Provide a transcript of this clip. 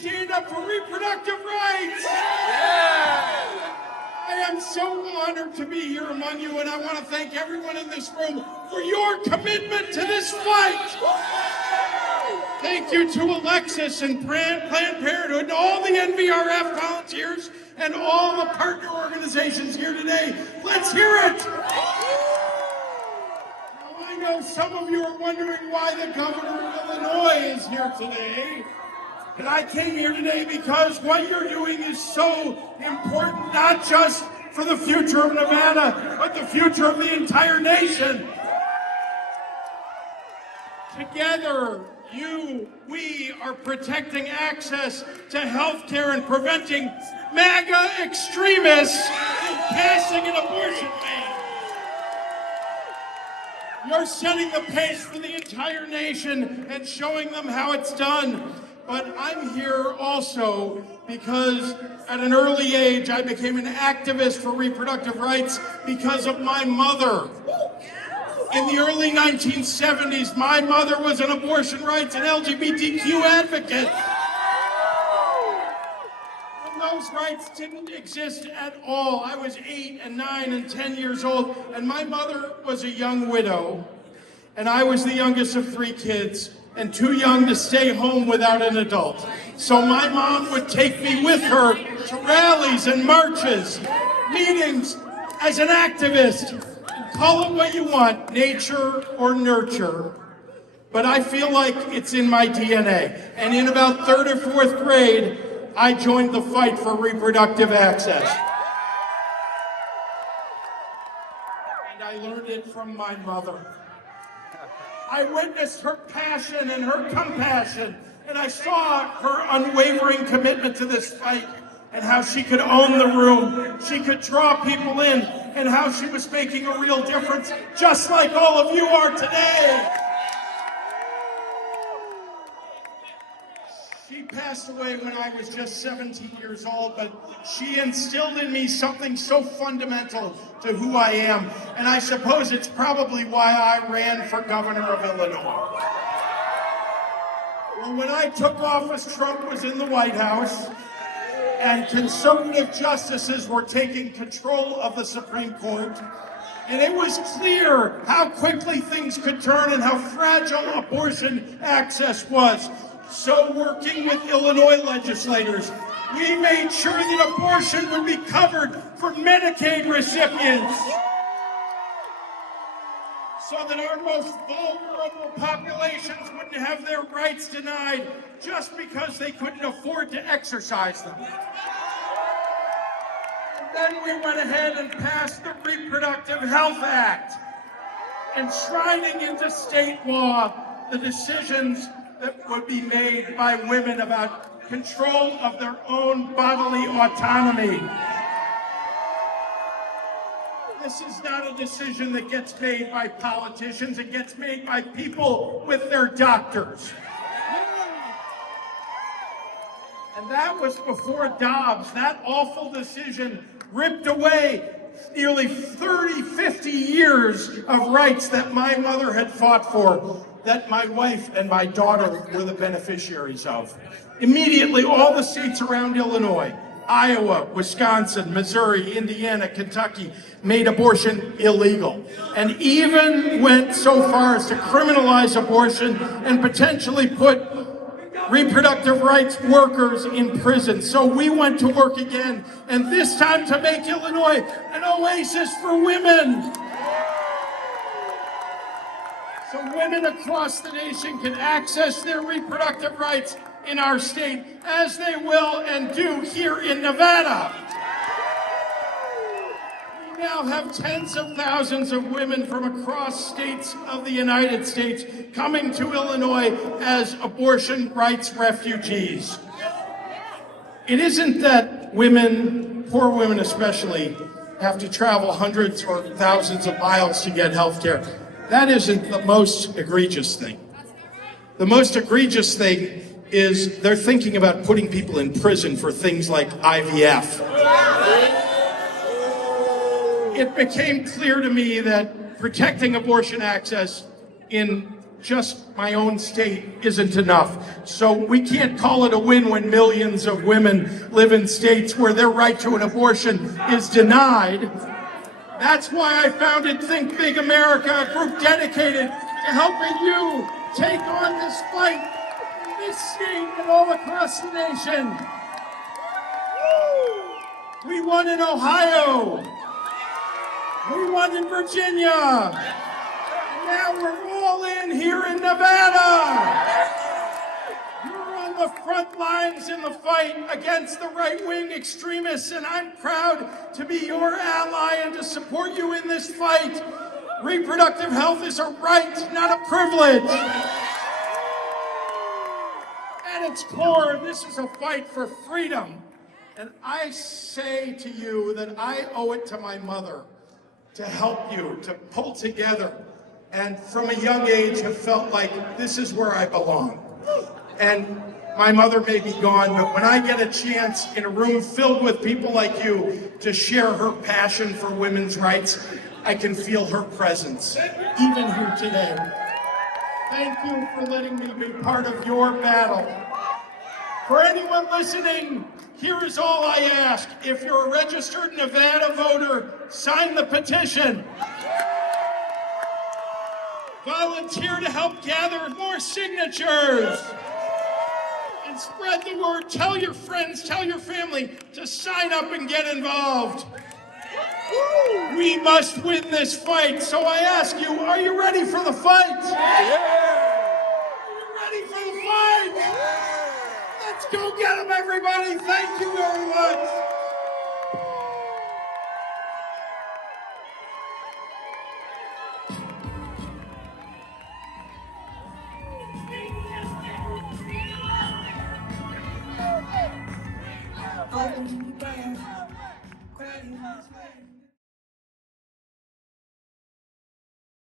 stand up for reproductive rights? I am so honored to be here among you, and I want to thank everyone in this room for your commitment to this fight. Thank you to Alexis and Planned Parenthood and all the NVRF volunteers and all the partner organizations here today. Let's hear it. Now, I know some of you are wondering why the governor of Illinois is here today. And I came here today because what you're doing is so important, not just for the future of Nevada, but the future of the entire nation. Together, we are protecting access to health care and preventing MAGA extremists from passing an abortion ban. You're setting the pace for the entire nation and showing them how it's done. But I'm here also because at an early age, I became an activist for reproductive rights because of my mother. In the early 1970s, my mother was an abortion rights and LGBTQ advocate. And those rights didn't exist at all. I was 8 and 9 and 10 years old, and my mother was a young widow, and I was the youngest of 3 kids, and too young to stay home without an adult. So my mom would take me with her to rallies and marches, meetings as an activist. Call it what you want, nature or nurture. But I feel like it's in my DNA. And in about 3rd or 4th grade, I joined the fight for reproductive access. And I learned it from my mother. I witnessed her passion and her compassion, and I saw her unwavering commitment to this fight and how she could own the room, she could draw people in, and how she was making a real difference, just like all of you are today. She passed away when I was just 17 years old, but she instilled in me something so fundamental to who I am, and I suppose it's probably why I ran for governor of Illinois. Well, when I took office, Trump was in the White House, and conservative justices were taking control of the Supreme Court. And it was clear how quickly things could turn and how fragile abortion access was. So working with Illinois legislators, we made sure that abortion would be covered for Medicaid recipients, so that our most vulnerable populations wouldn't have their rights denied just because they couldn't afford to exercise them. And then we went ahead and passed the Reproductive Health Act, enshrining into state law the decisions that would be made by women about control of their own bodily autonomy. This is not a decision that gets made by politicians, it gets made by people with their doctors. And that was before Dobbs. That awful decision ripped away nearly 30, 50 years of rights that my mother had fought for, that my wife and my daughter were the beneficiaries of. Immediately, all the states around Illinois, Iowa, Wisconsin, Missouri, Indiana, Kentucky, made abortion illegal, and even went so far as to criminalize abortion and potentially put reproductive rights workers in prison. So we went to work again, and this time to make Illinois an oasis for women. So women across the nation can access their reproductive rights in our state, as they will and do here in Nevada. We now have tens of thousands of women from across states of the United States coming to Illinois as abortion rights refugees. It isn't that women, poor women especially, have to travel hundreds or thousands of miles to get health care. That isn't the most egregious thing. The most egregious thing is they're thinking about putting people in prison for things like IVF. It became clear to me that protecting abortion access in just my own state isn't enough. So we can't call it a win when millions of women live in states where their right to an abortion is denied. That's why I founded Think Big America, a group dedicated to helping you take on this fight in this state and all across the nation. We won in Ohio. We won in Virginia. And now we're all in here in Nevada. You're on the front lines in the fight against the right-wing extremists, and I'm proud to be your ally and to support you in this fight. Reproductive health is a right, not a privilege. At its core, this is a fight for freedom. And I say to you that I owe it to my mother to help you, to pull together, and from a young age have felt like this is where I belong. And my mother may be gone, but when I get a chance in a room filled with people like you to share her passion for women's rights, I can feel her presence, even here today. Thank you for letting me be part of your battle. For anyone listening, here is all I ask. If you're a registered Nevada voter, sign the petition. Volunteer to help gather more signatures. And spread the word. Tell your friends, tell your family to sign up and get involved. We must win this fight. So I ask you, are you ready for the fight? Yeah. Are you ready for the fight? Yeah. Let's go get them, everybody. Thank you very much. Oh,